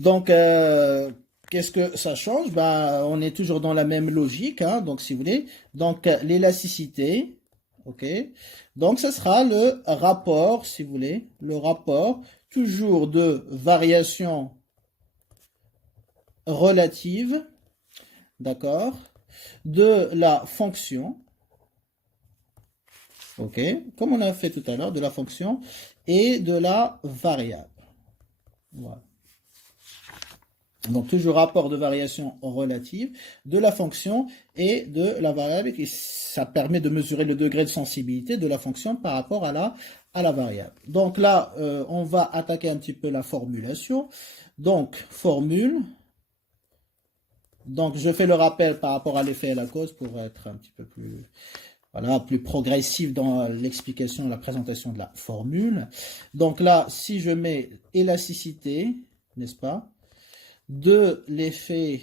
Donc, qu'est-ce que ça change? Bah, on est toujours dans la même logique, hein, donc si vous voulez. Donc, l'élasticité, ok. Donc, ce sera le rapport, si vous voulez, le rapport toujours de variation relative, d'accord, de la fonction, ok, comme on a fait tout à l'heure, de la fonction et de la variable. Voilà. Donc, toujours rapport de variation relative de la fonction et de la variable. Et ça permet de mesurer le degré de sensibilité de la fonction par rapport à la variable. Donc là, on va attaquer un petit peu la formulation. Donc, formule. Donc, je fais le rappel par rapport à l'effet et à la cause pour être un petit peu plus, voilà, plus progressif dans l'explication, la présentation de la formule. Donc là, si je mets élasticité, n'est-ce pas, de l'effet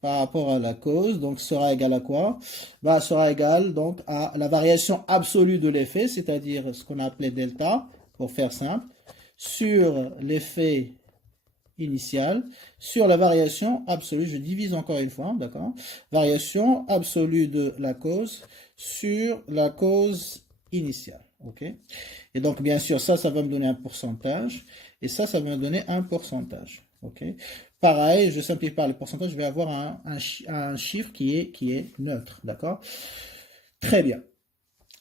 par rapport à la cause, donc sera égal à quoi? Bah, sera égal donc à la variation absolue de l'effet, c'est-à-dire ce qu'on a appelé delta, pour faire simple, sur l'effet initial, sur la variation absolue, je divise encore une fois, d'accord? Variation absolue de la cause sur la cause initiale, ok? Et donc, bien sûr, ça va me donner un pourcentage, et ça va me donner un pourcentage. Ok. Pareil, je simplifie par les pourcentages, je vais avoir un chiffre qui est neutre. D'accord. Très bien.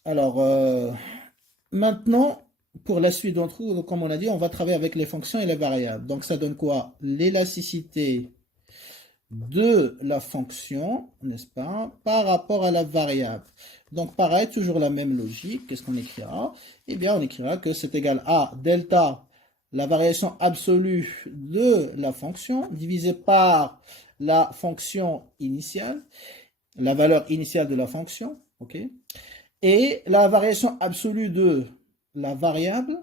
Alors, maintenant, pour la suite d'entre nous, comme on a dit, on va travailler avec les fonctions et les variables. Donc, ça donne quoi? L'élasticité de la fonction, n'est-ce pas, par rapport à la variable. Donc, pareil, toujours la même logique. Qu'est-ce qu'on écrira? Eh bien, on écrira que c'est égal à delta, la variation absolue de la fonction, divisé par la fonction initiale, la valeur initiale de la fonction, ok? Et la variation absolue de la variable,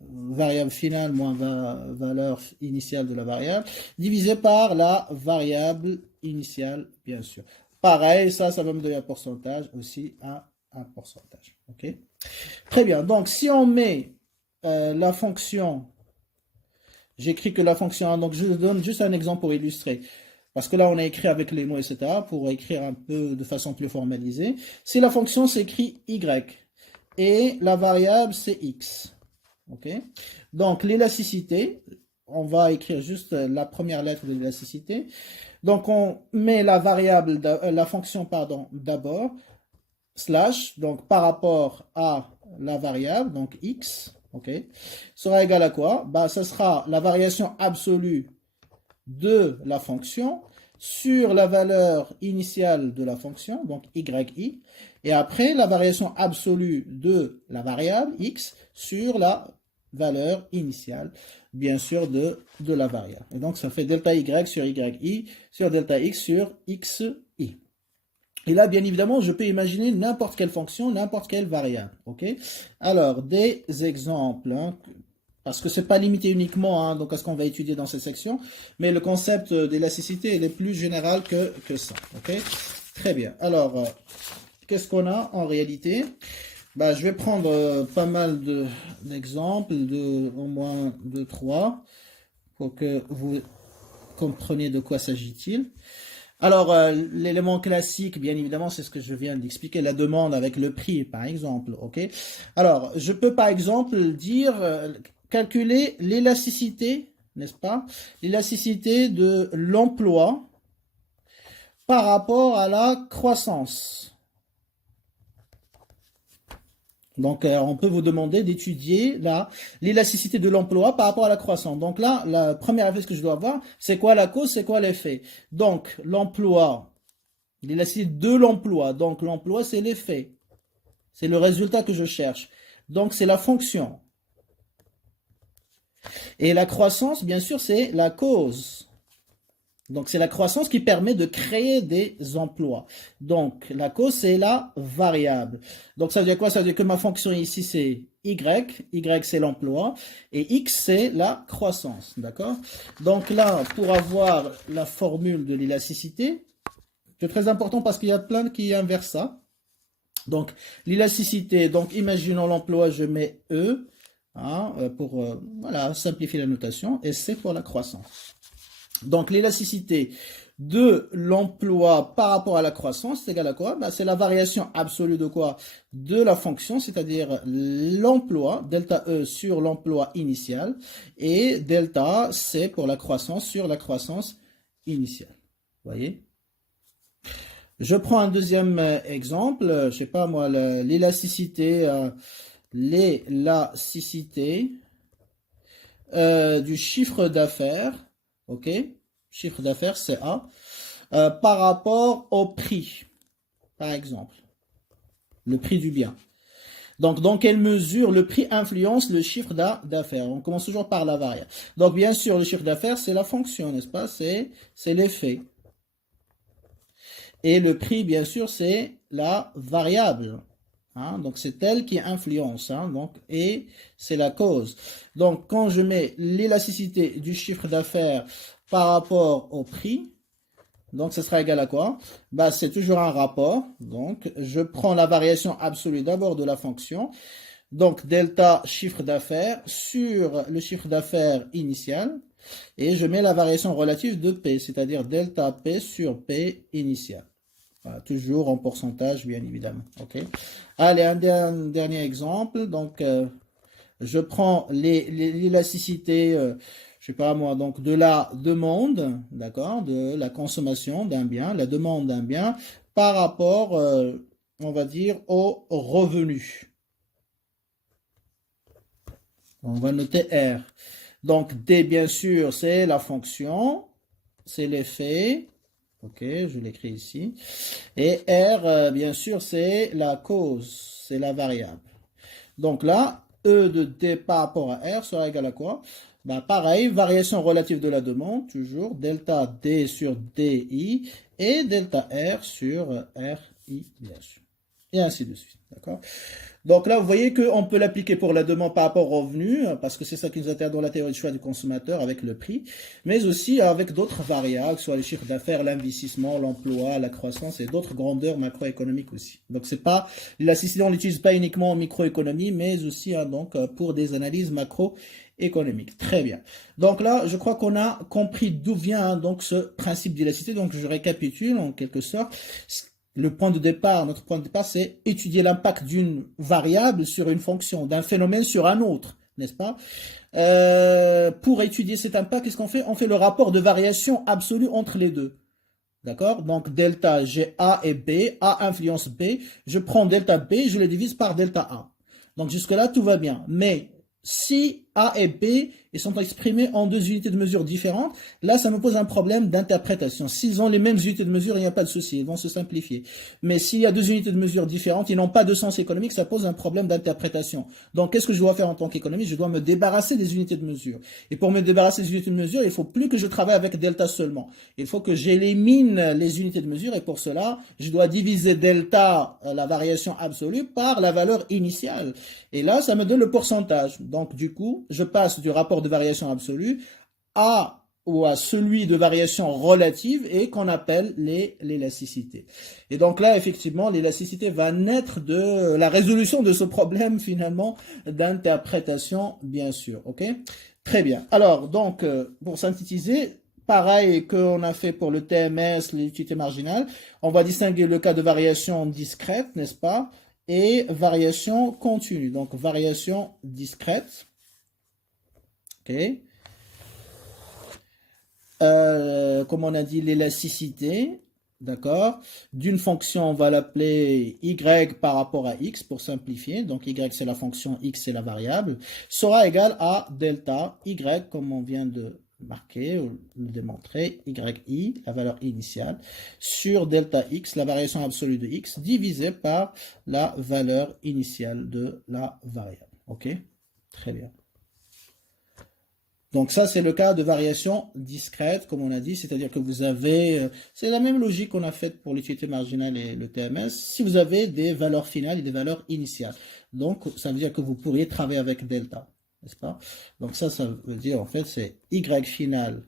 variable finale moins valeur initiale de la variable, divisé par la variable initiale, bien sûr. Pareil, ça va me donner un pourcentage aussi à un pourcentage. Ok. Très bien. Donc, si on met la fonction, j'écris que la fonction, donc je donne juste un exemple pour illustrer. Parce que là, on a écrit avec les mots, etc., pour écrire un peu de façon plus formalisée. Si la fonction s'écrit y et la variable c'est x. Ok. Donc, l'élasticité, on va écrire juste la première lettre de l'élasticité. Donc, on met la variable, la fonction, pardon, d'abord, slash, donc par rapport à la variable, donc x, ok, sera égal à quoi? Bah, ça sera la variation absolue de la fonction sur la valeur initiale de la fonction, donc yi, et après la variation absolue de la variable x sur la valeur initiale, bien sûr, de la variable. Et donc, ça fait delta y sur yi sur delta x sur xi. Et là, bien évidemment, je peux imaginer n'importe quelle fonction, n'importe quelle variable. Ok. Alors, des exemples, hein, parce que c'est pas limité uniquement hein, donc à ce qu'on va étudier dans cette section, mais le concept d'élasticité est plus général que ça. Ok. Très bien. Alors, qu'est-ce qu'on a en réalité? Bah, je vais prendre pas mal d'exemples, au moins 2, 3, pour que vous compreniez de quoi s'agit-il. Alors, l'élément classique, bien évidemment, c'est ce que je viens d'expliquer, la demande avec le prix, par exemple. Ok. Alors, je peux par exemple dire, calculer l'élasticité, n'est-ce pas? L'élasticité de l'emploi par rapport à la croissance. Donc, on peut vous demander d'étudier l'élasticité de l'emploi par rapport à la croissance. Donc là, la première chose que je dois voir, c'est quoi la cause, c'est quoi l'effet. Donc, l'emploi, l'élasticité de l'emploi. Donc, l'emploi, c'est l'effet. C'est le résultat que je cherche. Donc, c'est la fonction. Et la croissance, bien sûr, c'est la cause. Donc, c'est la croissance qui permet de créer des emplois. Donc, la cause, c'est la variable. Donc, ça veut dire quoi? Ça veut dire que ma fonction ici, c'est y c'est l'emploi, et x, c'est la croissance. D'accord? Donc là, pour avoir la formule de l'élasticité, c'est très important parce qu'il y a plein qui inversent ça. Donc, l'élasticité, donc imaginons l'emploi, je mets E, hein, pour voilà, simplifier la notation, et C pour la croissance. Donc l'élasticité de l'emploi par rapport à la croissance, c'est égal à quoi? Bah, c'est la variation absolue de quoi? De la fonction, c'est-à-dire l'emploi, delta E sur l'emploi initial, et delta C pour la croissance sur la croissance initiale. Vous voyez? Je prends un deuxième exemple, je sais pas moi, l'élasticité du chiffre d'affaires, ok? Chiffre d'affaires, c'est A, par rapport au prix, par exemple, le prix du bien. Donc, dans quelle mesure le prix influence le chiffre d'affaires? On commence toujours par la variable. Donc, bien sûr, le chiffre d'affaires, c'est la fonction, n'est-ce pas? C'est l'effet. Et le prix, bien sûr, c'est la variable. Hein? Donc, c'est elle qui influence. Hein? Donc, et c'est la cause. Donc, quand je mets l'élasticité du chiffre d'affaires par rapport au prix, donc ce sera égal à quoi? Bah, c'est toujours un rapport. Donc, je prends la variation absolue d'abord de la fonction. Donc, delta chiffre d'affaires sur le chiffre d'affaires initial. Et je mets la variation relative de P, c'est-à-dire delta P sur P initial. Voilà, toujours en pourcentage, bien évidemment. Ok. Allez, un dernier exemple. Donc, je prends l'élasticité, je sais pas moi, donc de la demande, d'accord, de la consommation d'un bien, la demande d'un bien par rapport, on va dire, au revenu. On va noter R. Donc, D, bien sûr, c'est la fonction, c'est l'effet. Ok, je l'écris ici. Et R, bien sûr, c'est la cause, c'est la variable. Donc là, E de D par rapport à R sera égal à quoi? Ben, pareil, variation relative de la demande, toujours, delta D sur DI et delta R sur RI, bien sûr. Et ainsi de suite, d'accord? Donc là, vous voyez qu'on peut l'appliquer pour la demande par rapport au revenu, parce que c'est ça qui nous intéresse dans la théorie du choix du consommateur avec le prix, mais aussi avec d'autres variables, soit les chiffres d'affaires, l'investissement, l'emploi, la croissance et d'autres grandeurs macroéconomiques aussi. Donc c'est pas, l'élasticité, on l'utilise pas uniquement en microéconomie, mais aussi donc pour des analyses macroéconomiques. Très bien. Donc là, je crois qu'on a compris d'où vient donc ce principe d'élasticité. Donc je récapitule en quelque sorte. Le point de départ, notre point de départ, c'est étudier l'impact d'une variable sur une fonction, d'un phénomène sur un autre, n'est-ce pas? Pour étudier cet impact, qu'est-ce qu'on fait? On fait le rapport de variation absolue entre les deux. D'accord? Donc, delta, j'ai A et B, A influence B. Je prends delta B, je le divise par delta A. Donc, jusque-là, tout va bien. Mais si A et B ils sont exprimés en deux unités de mesure différentes, là, ça me pose un problème d'interprétation. S'ils ont les mêmes unités de mesure, il n'y a pas de souci, ils vont se simplifier. Mais s'il y a deux unités de mesure différentes, ils n'ont pas de sens économique, ça pose un problème d'interprétation. Donc, qu'est-ce que je dois faire en tant qu'économiste? Je dois me débarrasser des unités de mesure. Et pour me débarrasser des unités de mesure, il ne faut plus que je travaille avec delta seulement. Il faut que j'élimine les unités de mesure et pour cela, je dois diviser delta, la variation absolue, par la valeur initiale. Et là, ça me donne le pourcentage. Donc, du coup, je passe du rapport de variation absolue à ou à celui de variation relative et qu'on appelle l'élasticité. Et donc là, effectivement, l'élasticité va naître de la résolution de ce problème finalement d'interprétation, bien sûr. Ok? Très bien. Alors, donc, pour synthétiser, pareil qu'on a fait pour le TMS, l'utilité marginale, on va distinguer le cas de variation discrète, n'est-ce pas? Et variation continue. Donc, variation discrète. OK. Comme on a dit, l'élasticité, d'accord, d'une fonction, on va l'appeler y par rapport à x pour simplifier. Donc, y c'est la fonction, x c'est la variable, sera égal à delta y, comme on vient de marquer ou le démontrer, yi, la valeur initiale, sur delta x, la variation absolue de x, divisé par la valeur initiale de la variable. OK? Très bien. Donc ça, c'est le cas de variation discrète, comme on a dit, c'est-à-dire que vous avez, c'est la même logique qu'on a faite pour l'utilité marginale et le TMS, si vous avez des valeurs finales et des valeurs initiales. Donc, ça veut dire que vous pourriez travailler avec delta, n'est-ce pas? Donc ça veut dire, en fait, c'est y final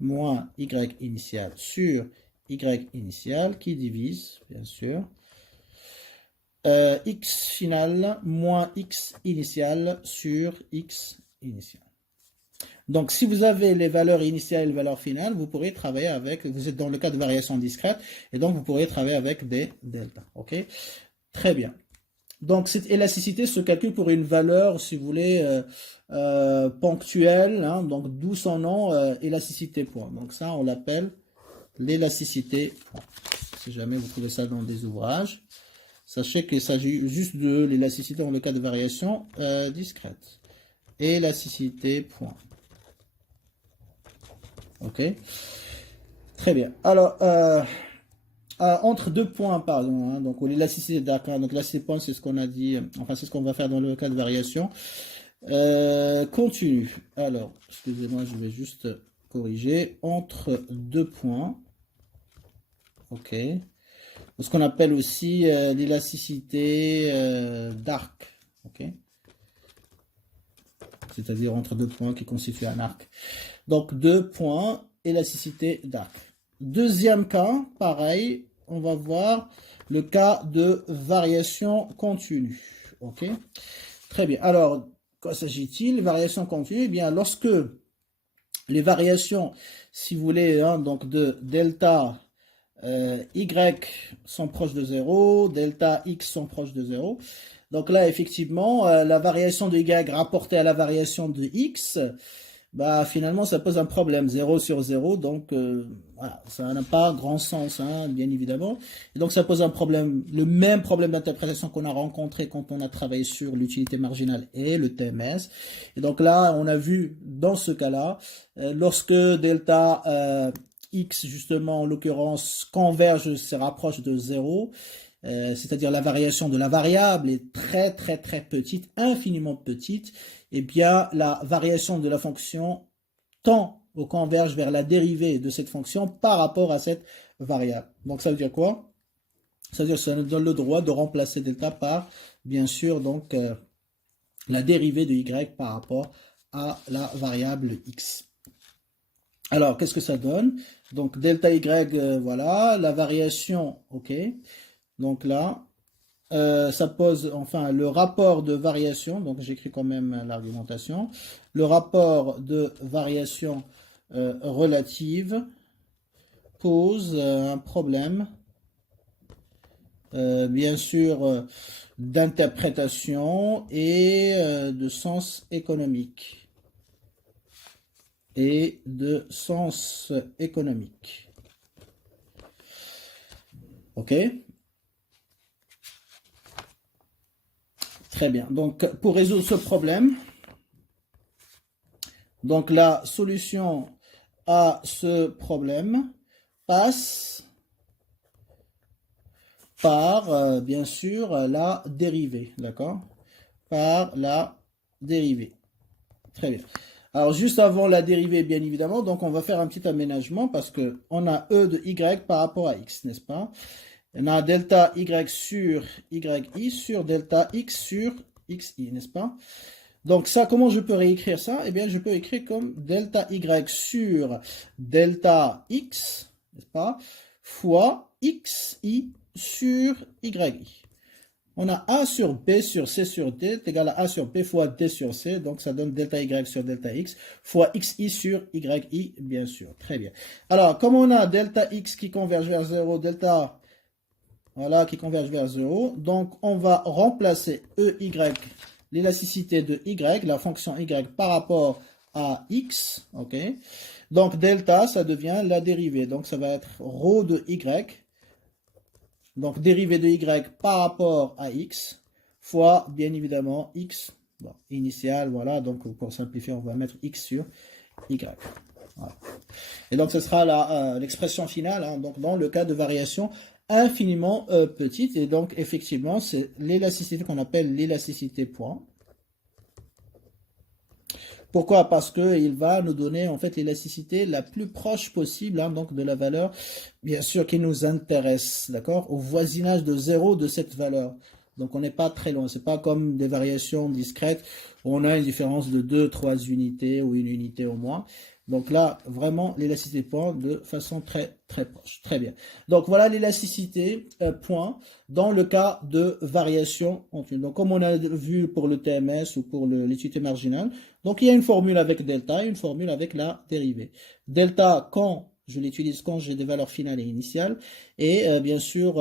moins y initial sur y initial qui divise, bien sûr, x final moins x initial sur x initial. Donc, si vous avez les valeurs initiales et les valeurs finales, vous pourrez travailler avec, vous êtes dans le cas de variation discrète, et donc vous pourrez travailler avec des deltas. Ok? Très bien. Donc, cette élasticité se calcule pour une valeur, si vous voulez, ponctuelle, hein, donc d'où son nom, élasticité point. Donc ça, on l'appelle l'élasticité point. Si jamais vous trouvez ça dans des ouvrages, sachez qu'il s'agit juste de l'élasticité dans le cas de variation discrète. Élasticité point. Ok, très bien. Alors, entre deux points, pardon, hein, donc l'élasticité d'accord, donc l'élasticité point, c'est ce qu'on a dit, enfin c'est ce qu'on va faire dans le cas de variation continue. Alors, excusez-moi, je vais juste corriger, entre deux points, ok, ce qu'on appelle aussi l'élasticité d'arc, ok, c'est-à-dire entre deux points qui constituent un arc. Donc, deux points, élasticité d'arc. Deuxième cas, pareil, on va voir le cas de variation continue. Ok, très bien. Alors, quoi s'agit-il? Variation continue, eh bien, lorsque les variations, si vous voulez, hein, donc de delta y sont proches de 0, delta x sont proches de 0. Donc là, effectivement, la variation de y rapportée à la variation de x, bah finalement ça pose un problème, 0 sur 0, donc voilà, ça n'a pas grand sens, hein, bien évidemment, et donc ça pose un problème, le même problème d'interprétation qu'on a rencontré quand on a travaillé sur l'utilité marginale et le TMS, et donc là on a vu dans ce cas-là, lorsque delta x justement en l'occurrence converge, se rapproche de 0, c'est-à-dire la variation de la variable est très très très petite, infiniment petite, et bien la variation de la fonction tend ou converge vers la dérivée de cette fonction par rapport à cette variable. Donc ça veut dire quoi? Ça veut dire que ça nous donne le droit de remplacer delta par, bien sûr, donc la dérivée de y par rapport à la variable x. Alors, qu'est-ce que ça donne? Donc delta y, voilà, la variation, ok. Donc là, ça pose, enfin, le rapport de variation, donc j'écris quand même l'argumentation, le rapport de variation relative pose un problème, bien sûr, d'interprétation et de sens économique. Et de sens économique. Ok? Très bien. Donc, pour résoudre ce problème, donc la solution à ce problème passe par, bien sûr, la dérivée. D'accord? Par la dérivée. Très bien. Alors, juste avant la dérivée, bien évidemment, donc on va faire un petit aménagement parce qu'on a E de Y par rapport à X, n'est-ce pas? On a delta Y sur YI sur delta X sur XI, n'est-ce pas? Donc ça, comment je peux réécrire ça? Eh bien, je peux écrire comme delta Y sur delta X, n'est-ce pas? Fois XI sur YI. On a A sur B sur C sur D est égal à A sur B fois D sur C. Donc, ça donne delta Y sur delta X fois XI sur YI, bien sûr. Très bien. Alors, comme on a delta X qui converge vers 0, delta, voilà, qui converge vers 0. Donc, on va remplacer EY, l'élasticité de Y, la fonction Y par rapport à X. OK. Donc, delta, ça devient la dérivée. Donc, ça va être ρ de Y. Donc, dérivée de y par rapport à x, fois, bien évidemment, x, bon, initial, voilà, donc pour simplifier, on va mettre x sur y. Voilà. Et donc, ce sera l'expression finale, hein, donc dans le cas de variation infiniment petite, et donc, effectivement, c'est l'élasticité qu'on appelle l'élasticité point. Pourquoi? Parce qu'il va nous donner en fait l'élasticité la plus proche possible, hein, donc de la valeur, bien sûr, qui nous intéresse, d'accord, au voisinage de 0 de cette valeur. Donc on n'est pas très loin, c'est pas comme des variations discrètes où on a une différence de 2, 3 unités ou une unité au moins. Donc là, vraiment, l'élasticité point de façon très, très proche. Très bien. Donc voilà l'élasticité point dans le cas de variation continue. Donc comme on a vu pour le TMS ou pour l'étude marginale, donc il y a une formule avec delta et une formule avec la dérivée. Delta quand je l'utilise quand j'ai des valeurs finales et initiales. Et bien sûr,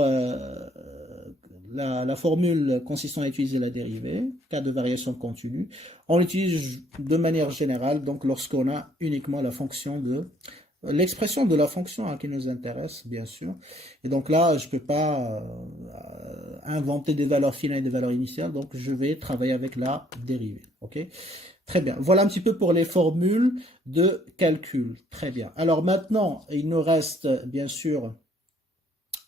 la formule consistant à utiliser la dérivée, cas de variation continue, on l'utilise de manière générale, donc lorsqu'on a uniquement la fonction de l'expression de la fonction qui nous intéresse, bien sûr. Et donc là, je ne peux pas inventer des valeurs finales et des valeurs initiales, donc je vais travailler avec la dérivée. Ok? Très bien. Voilà un petit peu pour les formules de calcul. Très bien. Alors maintenant, il nous reste bien sûr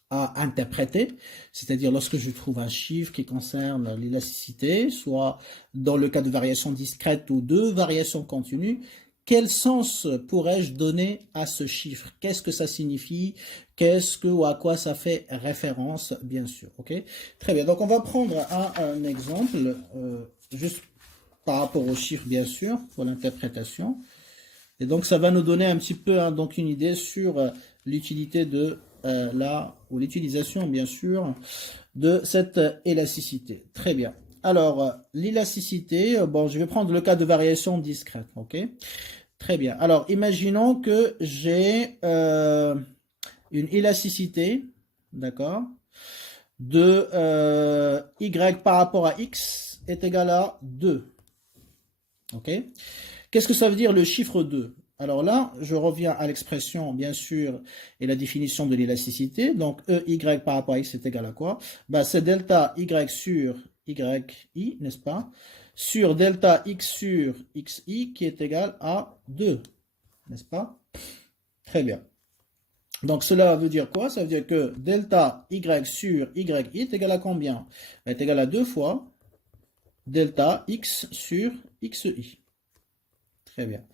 à interpréter, c'est-à-dire lorsque je trouve un chiffre qui concerne l'élasticité, soit dans le cas de variation discrète ou de variation continue, quel sens pourrais-je donner à ce chiffre? Qu'est-ce que ça signifie? Qu'est-ce que ou à quoi ça fait référence, bien sûr. Ok? Très bien. Donc on va prendre un exemple, juste par rapport au chiffre, bien sûr, pour l'interprétation. Et donc, ça va nous donner un petit peu donc une idée sur l'utilité de l'utilisation, bien sûr, de cette élasticité. Très bien. Alors, l'élasticité, bon, je vais prendre le cas de variation discrète, ok? Très bien. Alors, imaginons que j'ai une élasticité, d'accord, de y par rapport à x est égal à 2. Ok? Qu'est-ce que ça veut dire le chiffre 2? Alors là, je reviens à l'expression, bien sûr, et la définition de l'élasticité. Donc, EY par rapport à X est égal à quoi? Ben, c'est delta Y sur YI, n'est-ce pas? Sur delta X sur XI qui est égal à 2, n'est-ce pas? Très bien. Donc, cela veut dire quoi? Ça veut dire que delta Y sur YI est égal à combien? Elle est égal à 2 fois delta X sur XI. Très bien.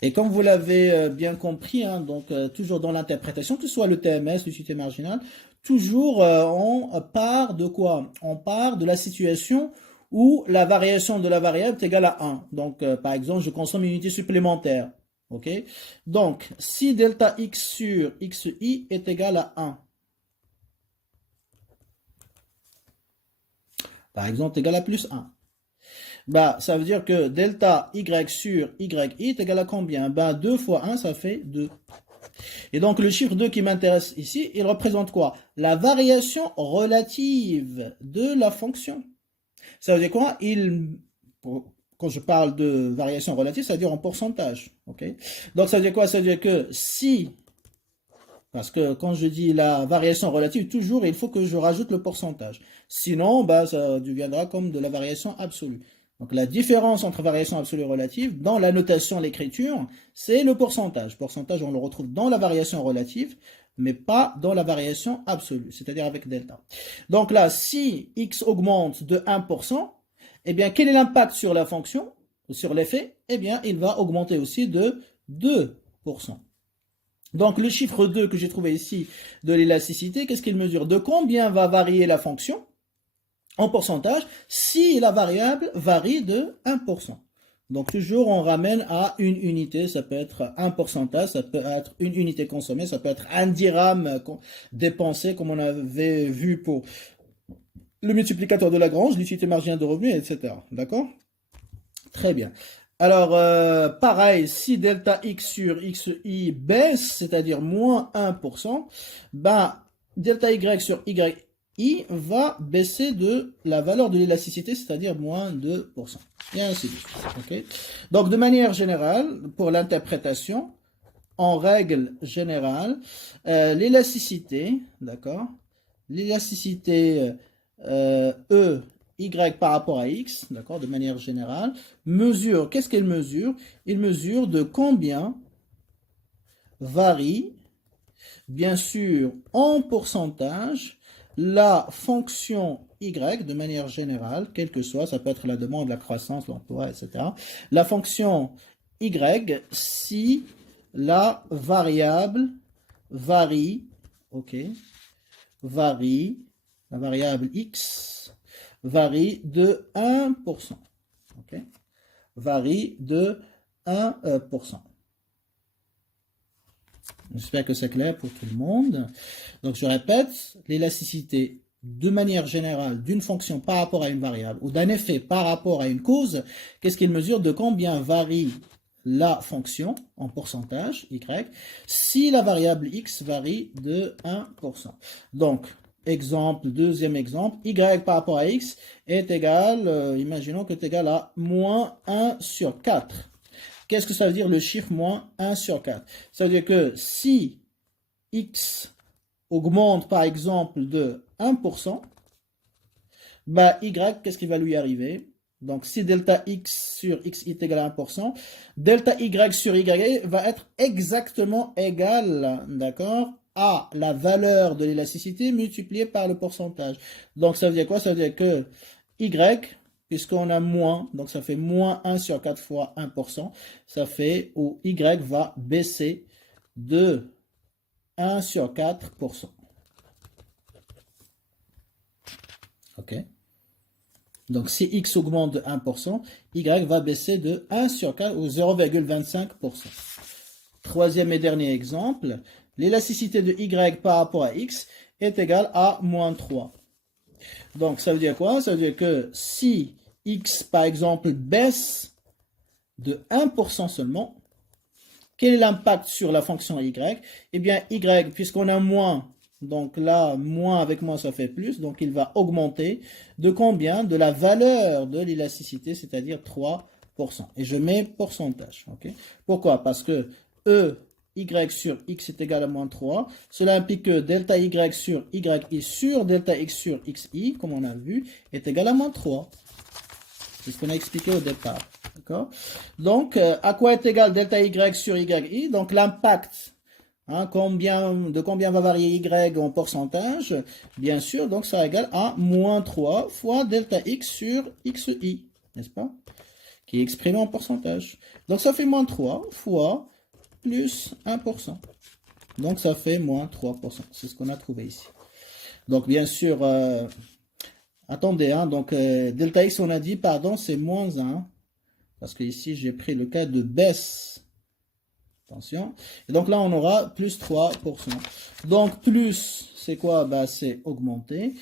Et comme vous l'avez bien compris, hein, donc toujours dans l'interprétation, que ce soit le TMS, l'utilité marginale, toujours on part de quoi? On part de la situation où la variation de la variable est égale à 1. Donc par exemple, je consomme une unité supplémentaire. Ok? Donc si delta x sur xi est égal à 1, par exemple, égal à plus 1. Bah, ça veut dire que delta y sur yi est égal à combien? Bah, 2 fois 1, ça fait 2. Et donc, le chiffre 2 qui m'intéresse ici, il représente quoi? La variation relative de la fonction. Ça veut dire quoi? Quand je parle de variation relative, ça veut dire en pourcentage. Okay? Donc, ça veut dire quoi? Ça veut dire que si, parce que quand je dis la variation relative, toujours, il faut que je rajoute le pourcentage. Sinon, bah, ça deviendra comme de la variation absolue. Donc la différence entre variation absolue et relative, dans la notation, l'écriture, c'est le pourcentage. Pourcentage, on le retrouve dans la variation relative, mais pas dans la variation absolue, c'est-à-dire avec delta. Donc là, si x augmente de 1%, eh bien, quel est l'impact sur la fonction, sur l'effet? Eh bien, il va augmenter aussi de 2%. Donc le chiffre 2 que j'ai trouvé ici de l'élasticité, qu'est-ce qu'il mesure? De combien va varier la fonction en pourcentage si la variable varie de 1%. Donc toujours on ramène à une unité, ça peut être un pourcentage, ça peut être une unité consommée, ça peut être un dirham dépensé comme on avait vu pour le multiplicateur de Lagrange, l'utilité marginale de revenu, etc. D'accord? Très bien. Alors, pareil, si delta x sur xi baisse, c'est-à-dire moins 1%, ben, delta y sur yi va baisser de la valeur de l'élasticité, c'est-à-dire moins 2%. Et ainsi de suite. Okay? Donc, de manière générale, pour l'interprétation, en règle générale, l'élasticité, d'accord? L'élasticité E y par rapport à x, d'accord, de manière générale, mesure, qu'est-ce qu'elle mesure? Il mesure de combien varie, bien sûr, en pourcentage, la fonction y, de manière générale, quelle que soit, ça peut être la demande, la croissance, l'emploi, etc. La fonction y, si la variable varie, ok, varie, la variable x, varie de 1%. Okay? Varie de 1%. J'espère que c'est clair pour tout le monde. Donc, je répète, l'élasticité, de manière générale, d'une fonction par rapport à une variable ou d'un effet par rapport à une cause, qu'est-ce qu'il mesure? De combien varie la fonction en pourcentage, y, si la variable x varie de 1%. Donc, exemple, deuxième exemple, y par rapport à x est égal, imaginons que c'est égal à moins 1 sur 4. Qu'est-ce que ça veut dire le chiffre moins 1 sur 4? Ça veut dire que si x augmente par exemple de 1%, bah y, qu'est-ce qui va lui arriver? Donc si delta x sur x est égal à 1%, delta y sur y va être exactement égal, d'accord, à la valeur de l'élasticité multipliée par le pourcentage. Donc ça veut dire quoi? Ça veut dire que y, puisqu'on a moins, donc ça fait moins 1 sur 4 fois 1%, ça fait où y va baisser de 1 sur 4%. Ok. Donc si x augmente de 1%, y va baisser de 1 sur 4 ou 0,25%. Troisième et dernier exemple, l'élasticité de y par rapport à x est égale à moins 3. Donc ça veut dire quoi? Ça veut dire que si x par exemple baisse de 1% seulement, quel est l'impact sur la fonction y? Eh bien y, puisqu'on a moins, donc là, moins avec moins, ça fait plus. Donc, il va augmenter de combien? De la valeur de l'élasticité, c'est-à-dire 3%. Et je mets pourcentage. Okay? Pourquoi? Parce que E, Y sur X est égal à moins 3. Cela implique que delta Y sur YI sur delta X sur XI, comme on a vu, est égal à moins 3. C'est ce qu'on a expliqué au départ. D'accord? Donc, à quoi est égal delta Y sur YI? Donc, l'impact. Hein, de combien va varier y en pourcentage? Bien sûr, donc ça égale à moins 3 fois delta x sur xi, n'est-ce pas? Qui est exprimé en pourcentage. Donc ça fait moins 3 fois plus 1%. Donc ça fait moins 3%. C'est ce qu'on a trouvé ici. Donc bien sûr, attendez, hein, donc delta x on a dit, pardon, c'est moins 1. Parce que ici j'ai pris le cas de baisse. Attention. Et donc là, on aura plus 3%. Donc, plus, c'est quoi? Bah, c'est augmenter.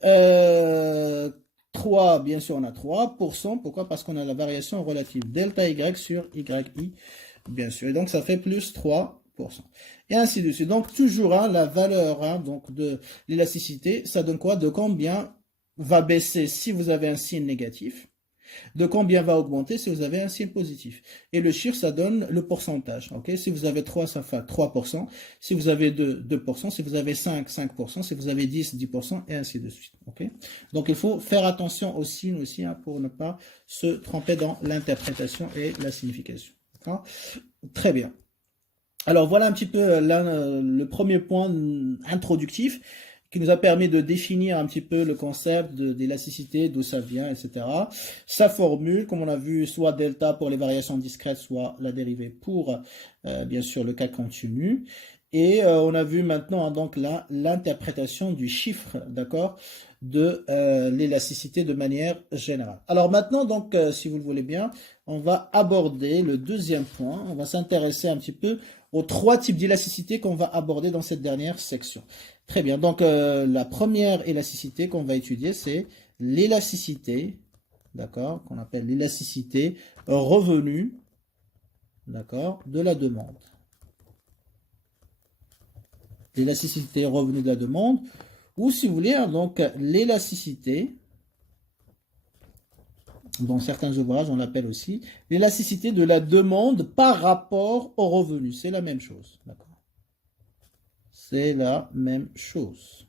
3, bien sûr, on a 3%. Pourquoi? Parce qu'on a la variation relative delta y sur yi, bien sûr. Et donc, ça fait plus 3%. Et ainsi de suite. Donc, toujours, hein, la valeur donc de l'élasticité, ça donne quoi? De combien va baisser si vous avez un signe négatif? De combien va augmenter si vous avez un signe positif. Et le chiffre, ça donne le pourcentage. Okay? Si vous avez 3, ça fait 3%. Si vous avez 2, 2%. Si vous avez 5, 5%. Si vous avez 10, 10%. Et ainsi de suite. Okay? Donc, il faut faire attention aux signes aussi hein, pour ne pas se tromper dans l'interprétation et la signification. Très bien. Alors, voilà un petit peu le premier point introductif qui nous a permis de définir un petit peu le concept d'élasticité, d'où ça vient, etc. Sa formule, comme on a vu, soit delta pour les variations discrètes, soit la dérivée pour, bien sûr, le cas continu. Et on a vu maintenant donc l'interprétation du chiffre, d'accord, de l'élasticité de manière générale. Alors maintenant, donc, si vous le voulez bien, on va aborder le deuxième point. On va s'intéresser un petit peu aux 3 types d'élasticité qu'on va aborder dans cette dernière section. Très bien, donc la première élasticité qu'on va étudier, c'est l'élasticité, d'accord, qu'on appelle l'élasticité revenue, d'accord, de la demande. L'élasticité revenue de la demande, ou si vous voulez, hein, donc l'élasticité, dans certains ouvrages on l'appelle aussi, l'élasticité de la demande par rapport au revenu, c'est la même chose, d'accord. C'est la même chose.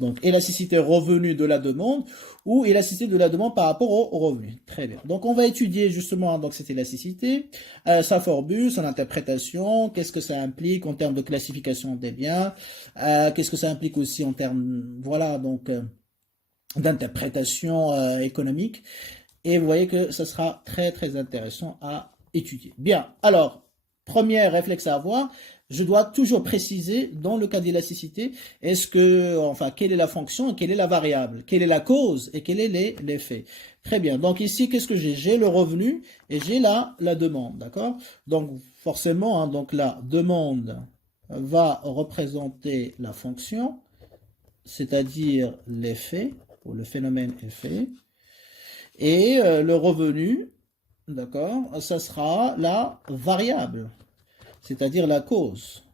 Donc, élasticité revenue de la demande ou élasticité de la demande par rapport au revenu. Très bien. Donc, on va étudier justement donc, cette élasticité, sa formule, son interprétation, qu'est-ce que ça implique en termes de classification des biens, qu'est-ce que ça implique aussi en termes, voilà, donc, d'interprétation économique. Et vous voyez que ça sera très, très intéressant à étudier. Bien, alors, premier réflexe à avoir, je dois toujours préciser dans le cas d'élasticité, quelle est la fonction et quelle est la variable, quelle est la cause et quel est l'effet. Très bien. Donc ici, qu'est-ce que j'ai? J'ai le revenu et j'ai la demande, d'accord? Donc forcément, hein, donc la demande va représenter la fonction, c'est-à-dire l'effet ou le phénomène effet, et le revenu, d'accord, ça sera la variable, c'est-à-dire la cause.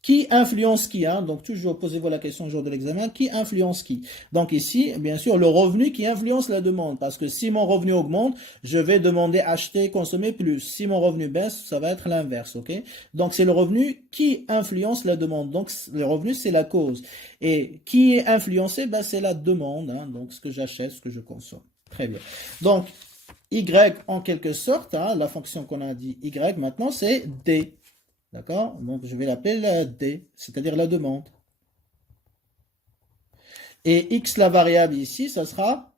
Qui influence qui, hein? Donc toujours posez-vous la question au jour de l'examen, qui influence qui? Donc ici, bien sûr, le revenu qui influence la demande, parce que si mon revenu augmente, je vais demander acheter, consommer plus. Si mon revenu baisse, ça va être l'inverse, ok? Donc c'est le revenu qui influence la demande. Donc le revenu, c'est la cause. Et qui est influencé? Ben, c'est la demande, hein? Donc ce que j'achète, ce que je consomme. Très bien. Donc Y, en quelque sorte, hein, la fonction qu'on a dit Y, maintenant, c'est D. D'accord? Donc, je vais l'appeler D, c'est-à-dire la demande. Et X, la variable ici, ça sera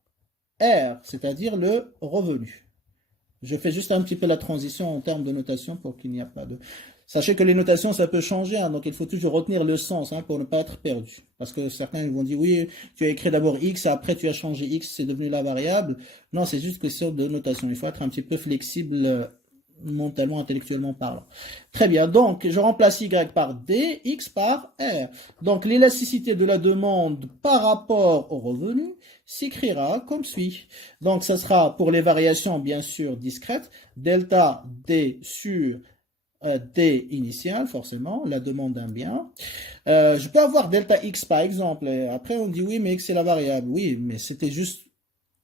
R, c'est-à-dire le revenu. Je fais juste un petit peu la transition en termes de notation pour qu'il n'y a pas de... Sachez que les notations, ça peut changer, hein, donc il faut toujours retenir le sens pour ne pas être perdu. Parce que certains vont dire, oui, tu as écrit d'abord X, après tu as changé X, c'est devenu la variable. Non, c'est juste question de notation. Il faut être un petit peu flexible mentalement, intellectuellement parlant. Très bien, donc je remplace Y par D, X par R. Donc l'élasticité de la demande par rapport au revenu s'écrira comme suit. Donc ça sera pour les variations bien sûr discrètes, delta D sur D initial, forcément, la demande d'un bien. Je peux avoir delta X par exemple, et après on dit oui mais X c'est la variable. Oui, mais c'était juste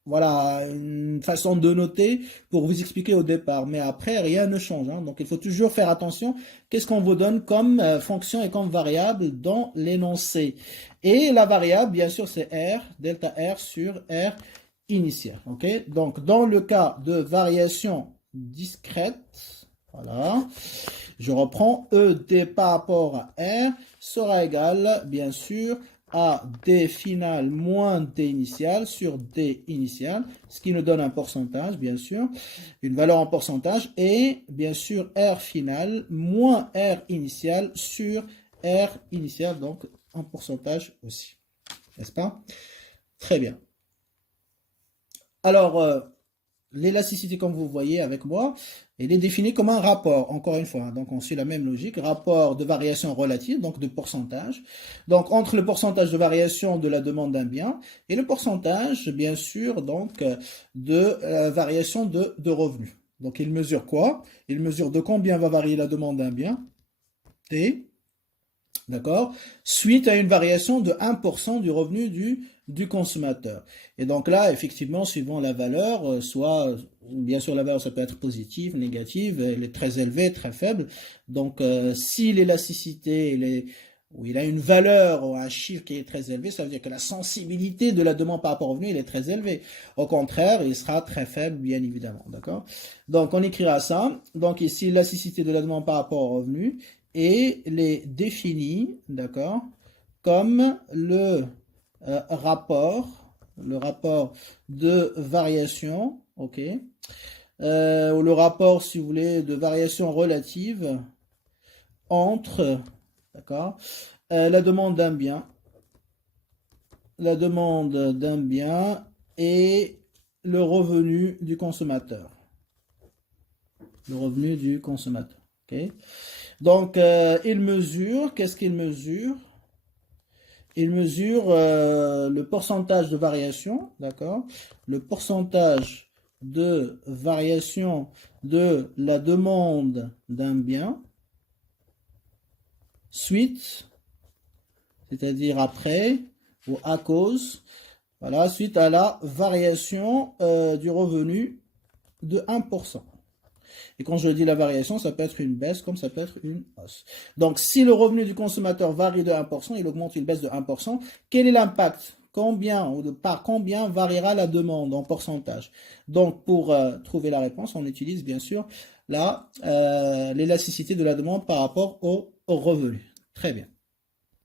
voilà, une façon de noter pour vous expliquer au départ. Mais après, rien ne change, hein. Donc, il faut toujours faire attention. Qu'est-ce qu'on vous donne comme fonction et comme variable dans l'énoncé? Et la variable, bien sûr, c'est R, delta R sur R initial. OK? Donc, dans le cas de variation discrète, voilà, je reprends ED par rapport à R sera égal, bien sûr, à D final moins D initial sur D initial, ce qui nous donne un pourcentage, bien sûr, une valeur en pourcentage, et bien sûr R final moins R initial sur R initial, donc en pourcentage aussi. N'est-ce pas? Très bien. Alors, l'élasticité, comme vous voyez avec moi, elle est définie comme un rapport, encore une fois. Hein. Donc, on suit la même logique. Rapport de variation relative, donc de pourcentage. Donc, entre le pourcentage de variation de la demande d'un bien et le pourcentage, bien sûr, donc, de variation de revenus. Donc, il mesure quoi? Il mesure de combien va varier la demande d'un bien. T. D'accord? Suite à une variation de 1% du revenu du consommateur. Et donc là, effectivement, suivant la valeur, soit, bien sûr, la valeur, ça peut être positive, négative, elle est très élevée, très faible. Donc, si l'élasticité, il a une valeur ou un chiffre qui est très élevé, ça veut dire que la sensibilité de la demande par rapport au revenu, elle est très élevée. Au contraire, il sera très faible, bien évidemment. D'accord? Donc, on écrira ça. Donc, ici, l'élasticité de la demande par rapport au revenu, et les définit, d'accord, comme le rapport de variation, ok, ou le rapport, si vous voulez, de variation relative entre, d'accord, la demande d'un bien et le revenu du consommateur. Le revenu du consommateur, ok. Donc, il mesure, qu'est-ce qu'il mesure? Il mesure le pourcentage de variation, d'accord? Le pourcentage de variation de la demande d'un bien suite, c'est-à-dire après ou à cause, voilà, suite à la variation du revenu de 1%. Et quand je dis la variation, ça peut être une baisse comme ça peut être une hausse. Donc, si le revenu du consommateur varie de 1%, il augmente, il baisse de 1%, quel est l'impact? Combien ou par combien variera la demande en pourcentage? Donc, pour trouver la réponse, on utilise bien sûr l'élasticité de la demande par rapport au revenu. Très bien.